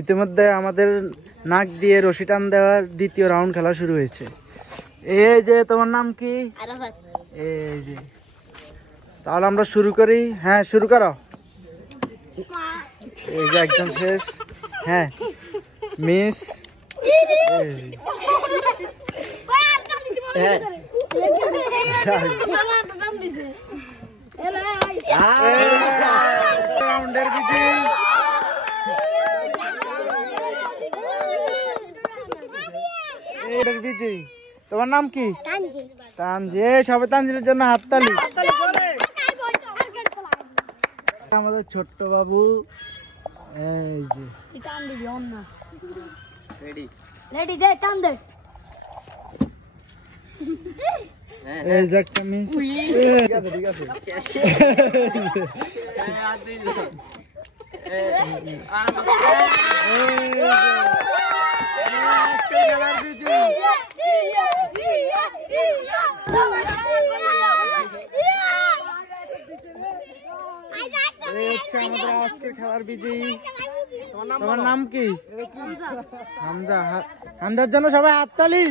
ইতিমধ্যে আমাদের নাক দিয়ে রশি টান দেওয়ার দ্বিতীয় রাউন্ড খেলা শুরু হয়েছে। এই যে তোমার নাম কি? এই যে, তাহলে আমরা শুরু করি। হ্যাঁ শুরু করো। এই যে একদম শেষ। হ্যাঁ মিস। বিজয়ী তোমার নাম কি? তানজি। সবাই তানজিলের জন্য হাততালি। আমাদের ছোট্ট বাবু এই যে এই যে একটা মিস। ঠিক আছে আমাদের আজকের খেলার বিজয়ী। তোমার নাম কি? হামজা। হামজার জন্য সবাই হাততালি।